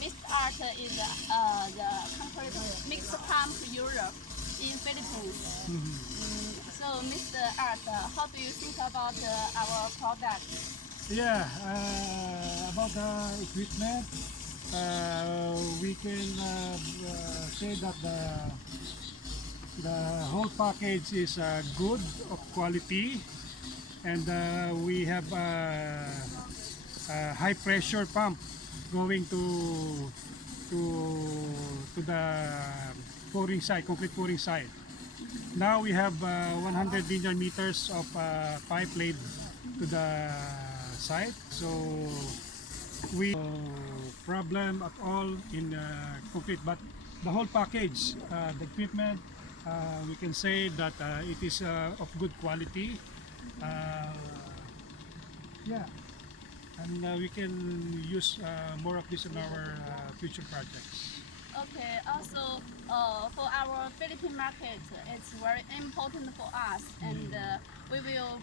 mixed art is the concrete mixed pump Europe in Philippines. So, Mr. Art, how do you think about our product? Yeah, about the equipment, we can say that the whole package is good of quality, and we have a high pressure pump going to to the pouring site, concrete pouring site. Now we have 100 linear meters of pipe laid to the site, so we no problem at all in concrete. But the whole package, the equipment, we can say that it is of good quality. Uh, yeah, and we can use more of this in our future projects. Okay, also for our Philippine market, it's very important for us, and we will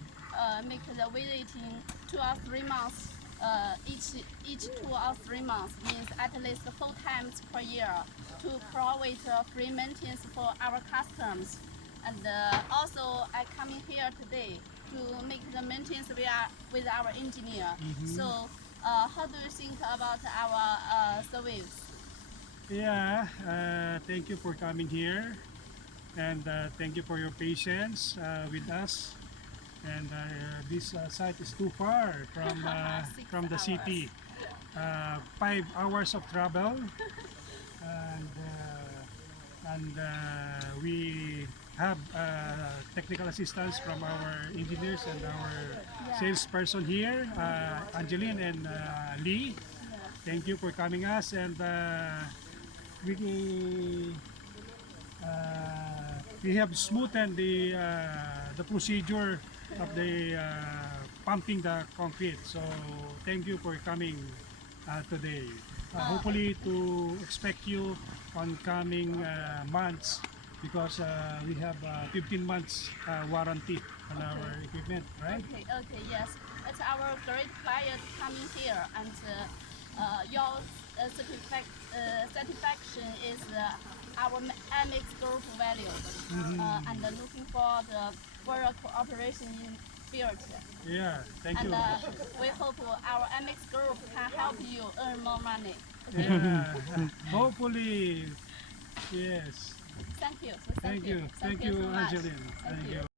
make the visit in 2 or 3 months. Each 2 or 3 months means at least 4 times per year to provide free maintenance for our customers. And also, I come in here today to make the maintenance with our engineer. So, how do you think about our service? Yeah, thank you for coming here, and thank you for your patience with us. And this site is too far from the 6 city. 5 hours of travel, and we have technical assistance from our engineers and our salesperson here, Angeline and Lee. Thank you for coming us, and we have smoothened the procedure of the pumping the concrete. So thank you for coming today. Hopefully to expect you on coming months, because we have 15 months warranty on our equipment, right? Okay, yes. It's our great pleasure to coming here, and your satisfaction is our Aimix group value, and looking for the further cooperation in future. Yeah, thank And you. we hope our Aimix group can help you earn more money. Okay? Yeah, hopefully, yes. Thank you. So Thank you, Thank you so much. Angeline. Thank Thank you. you.